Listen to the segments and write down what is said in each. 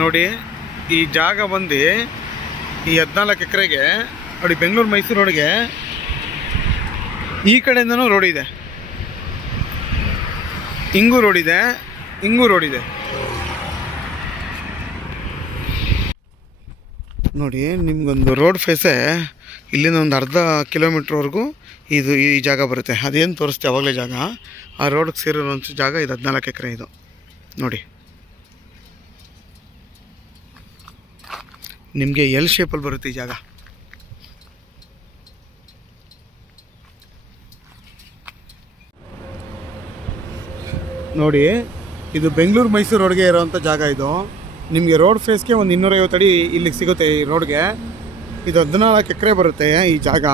ನೋಡಿ ಈ ಜಾಗ ಬಂದು ಈ 14 ಎಕರೆಗೆ ನೋಡಿ, ಬೆಂಗಳೂರು ಮೈಸೂರು ರೋಡ್ಗೆ ಈ ಕಡೆಯಿಂದನೂ ರೋಡ್ ಇದೆ, ಹಿಂಗೂ ರೋಡ್ ಇದೆ, ಹಿಂಗೂ ರೋಡ್ ಇದೆ. ನೋಡಿ ನಿಮಗೊಂದು ರೋಡ್ ಫೇಸೇ ಇಲ್ಲಿಂದ ಒಂದು ಅರ್ಧ ಕಿಲೋಮೀಟ್ರ್ವರೆಗೂ ಈ ಜಾಗ ಬರುತ್ತೆ. ಅದೇನು ತೋರಿಸ್ತೆ ಅವಾಗಲೇ ಜಾಗ, ಆ ರೋಡ್ಗೆ ಸೇರಿರುವಂಥ ಜಾಗ ಇದು 14 ಎಕರೆ. ಇದು ನೋಡಿ ನಿಮಗೆ ಎಲ್ ಶೇಪಲ್ಲಿ ಬರುತ್ತೆ ಈ ಜಾಗ. ನೋಡಿ ಇದು ಬೆಂಗಳೂರು ಮೈಸೂರು ರೋಡ್ಗೆ ಇರೋವಂಥ ಜಾಗ. ಇದು ನಿಮಗೆ ರೋಡ್ ಫೇಸ್ಗೆ ಒಂದು 250 ಅಡಿ ಇಲ್ಲಿಗೆ ಸಿಗುತ್ತೆ ಈ ರೋಡ್ಗೆ. ಇದು 14 ಎಕರೆ ಬರುತ್ತೆ ಈ ಜಾಗ.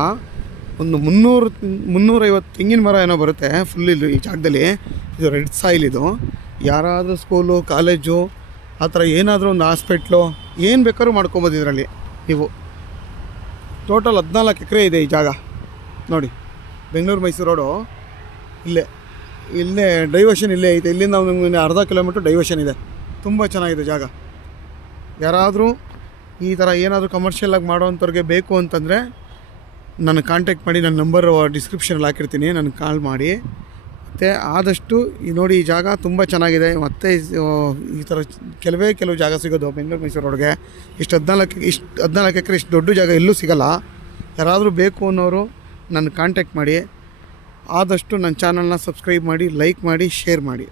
ಒಂದು 350 ತೆಂಗಿನ ಮರ ಏನೋ ಬರುತ್ತೆ ಫುಲ್ ಇದು ಈ ಜಾಗದಲ್ಲಿ. ಇದು ರೆಡ್ ಸಾಯಿಲ್. ಇದು ಯಾರಾದರೂ ಸ್ಕೂಲು, ಕಾಲೇಜು, ಆ ಥರ ಏನಾದರೂ ಒಂದು ಹಾಸ್ಪಿಟ್ಲು ಏನು ಬೇಕಾದ್ರೂ ಮಾಡ್ಕೊಬೋದು ಇದರಲ್ಲಿ ನೀವು. ಟೋಟಲ್ 14 ಎಕರೆ ಇದೆ ಈ ಜಾಗ. ನೋಡಿ ಬೆಂಗಳೂರು ಮೈಸೂರು ರೋಡು ಇಲ್ಲೇ ಡೈವರ್ಷನ್ ಇಲ್ಲೇ ಐತೆ. ಇಲ್ಲಿಂದ ನಮಗೆ ಅರ್ಧ ಕಿಲೋಮೀಟ್ರ್ ಡೈವರ್ಷನ್ ಇದೆ. ತುಂಬ ಚೆನ್ನಾಗಿದೆ ಜಾಗ. ಯಾರಾದರೂ ಈ ಥರ ಏನಾದರೂ ಕಮರ್ಷಿಯಲಾಗಿ ಮಾಡೋವಂಥವ್ರಿಗೆ ಬೇಕು ಅಂತಂದರೆ ನನ್ನ ಕಾಂಟ್ಯಾಕ್ಟ್ ಮಾಡಿ. ನನ್ನ ನಂಬರ್ ಡಿಸ್ಕ್ರಿಪ್ಷನಲ್ಲಿ ಹಾಕಿರ್ತೀನಿ, ನನಗೆ ಕಾಲ್ ಮಾಡಿ. ಮತ್ತು ಆದಷ್ಟು ನೋಡಿ ಈ ಜಾಗ ತುಂಬ ಚೆನ್ನಾಗಿದೆ. ಮತ್ತು ಈ ಥರ ಕೆಲವು ಜಾಗ ಸಿಗೋದು ಬೆಂಗಳೂರು ಮೈಸೂರು ರೋಡ್ಗೆ. ಇಷ್ಟು 14 ಎಕರೆ ಇಷ್ಟು ದೊಡ್ಡ ಜಾಗ ಎಲ್ಲೂ ಸಿಗೋಲ್ಲ. ಯಾರಾದರೂ ಬೇಕು ಅನ್ನೋರು ನನ್ನ ಕಾಂಟ್ಯಾಕ್ಟ್ ಮಾಡಿ. ಆದಷ್ಟು ನನ್ನ ಚಾನಲ್ನ ಸಬ್ಸ್ಕ್ರೈಬ್ ಮಾಡಿ, ಲೈಕ್ ಮಾಡಿ, ಶೇರ್ ಮಾಡಿ.